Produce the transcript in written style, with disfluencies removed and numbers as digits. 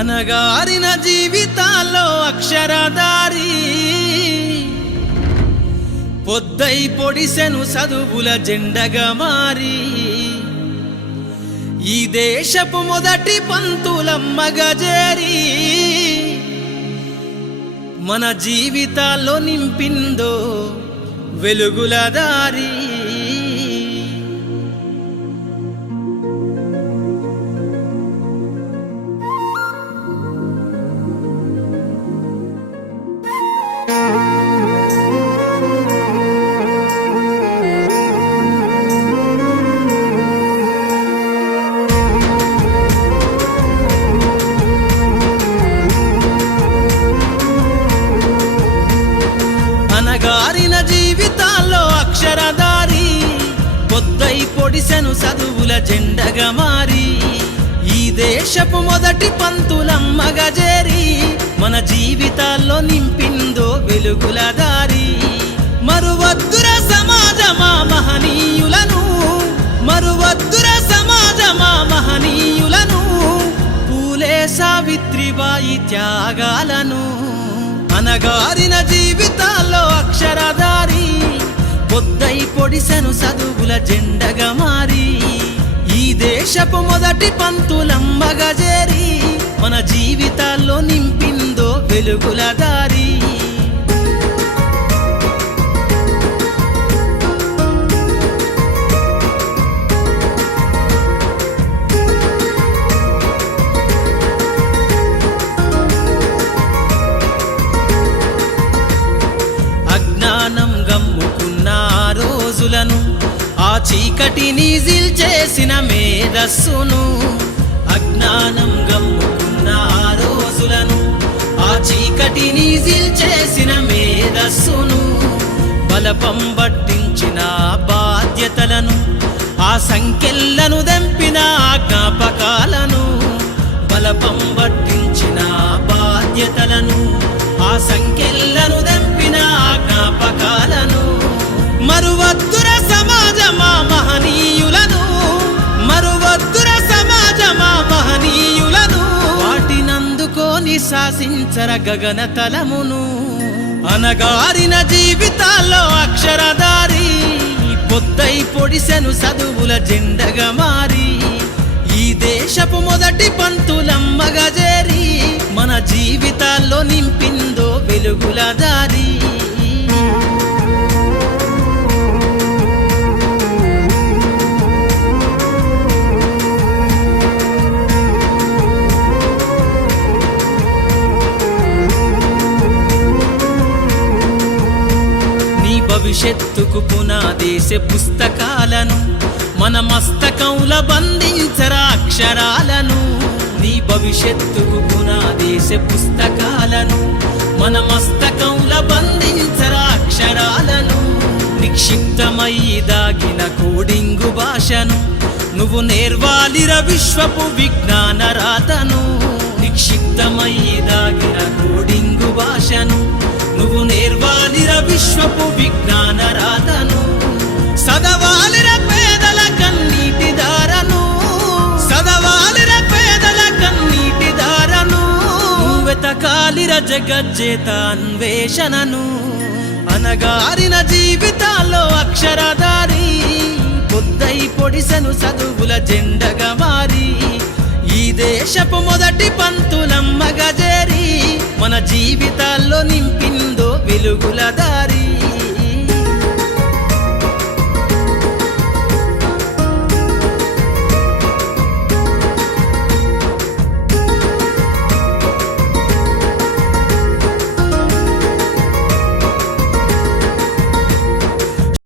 అనగారిన జీవితాల్లో అక్షరదారి పొద్దై పొడిసెను చదువుల జెండగా మారి ఈ దేశపు మొదటి పంతులమ్మగా చేరి మన జీవితాల్లో నింపిందో వెలుగుల దారి. అనగారిన జీవితాల్లో అక్షరదారి పొద్దై పొడిసెను చదువుల జెండగా మారి ఈ దేశపు మొదటి పంతులమ్మగా చేరి మన జీవితాల్లో నింపిందో వెలుగుల దారి. మరువద్దుర సమాజమా మహనీయులను, మరువద్దుర సమాజమా మహనీయులను, పూలే సావిత్రిబాయి త్యాగాలను. అనగారిన జీవితాల్లో అక్షరదారి పొద్దై పొడిసెను చదువుల జెండగా మారి ఈ దేశపు మొదటి పంతులమ్మగా చేరి మన జీవితాల్లో నింపిందో వెలుగుల దారి. అజ్ఞానం గమ్ముకున్న రోజులను ఆ చీకటిని జిల్చేసిన మేధస్సును, అజ్ఞానం గమ్ముకున్న రోజులను ఆ చీకటిని జిల్చేసిన మేధస్సును, బలపం పట్టించిన బాధ్యతలను ఆ సంఖ్యలను దెంపిన జ్ఞాపకాలను, బలపం పట్టించిన బాధ్యతలను ఆ సంఖ్యలను దెంపిన జ్ఞాపకాలను. మరువద్దుర సమాజమా మహనీయులను, మరువద్దుర సమాజమా మహనీయులను, వాటినందుకోని శాసించర గగన తలమును. అనగారిన జీవితాల్లో అక్షరదారి పొద్దై పొడిసెను చదువుల జెండగా మారి ఈ దేశపు మొదటి పంతులమ్మగా చేరి మన జీవితాల్లో నింపిందో వెలుగుల దారి. నీ భవిష్యత్తుకు పునాదేసే పుస్తకాలను మన మస్తకంల బంధించరా అక్షరాలను. నీ భవిష్యత్తుకు పునాదేసే పుస్తకాలను మన మస్తకంల బంధించరా అక్షరాలను. నిక్షిప్తమై దాగిన కోడింగు భాషను నువ్వు నేర్వాలిర విశ్వపు విజ్ఞాన రాతను. నిక్షిప్తమై దాగిన కోడింగు భాషను నువ్వు నేర్వాలిర విశ్వపు విజ్ఞాన రాతను. సదవాలిర పేదల కన్నీటి దారను, సదవాలిర పేదల కన్నీటి దారను, వెతకాలిర జగజ్జేత అన్వేషణను. అనగారిన జీవితాల్లో అక్షరదారి పొద్దై పొడిసెను చదువుల జెండగా మారి ఈ దేశపు మొదటి పంతులమ్మగా చేరి మన జీవితాల్లో నింపిందో వెలుగుల దారి.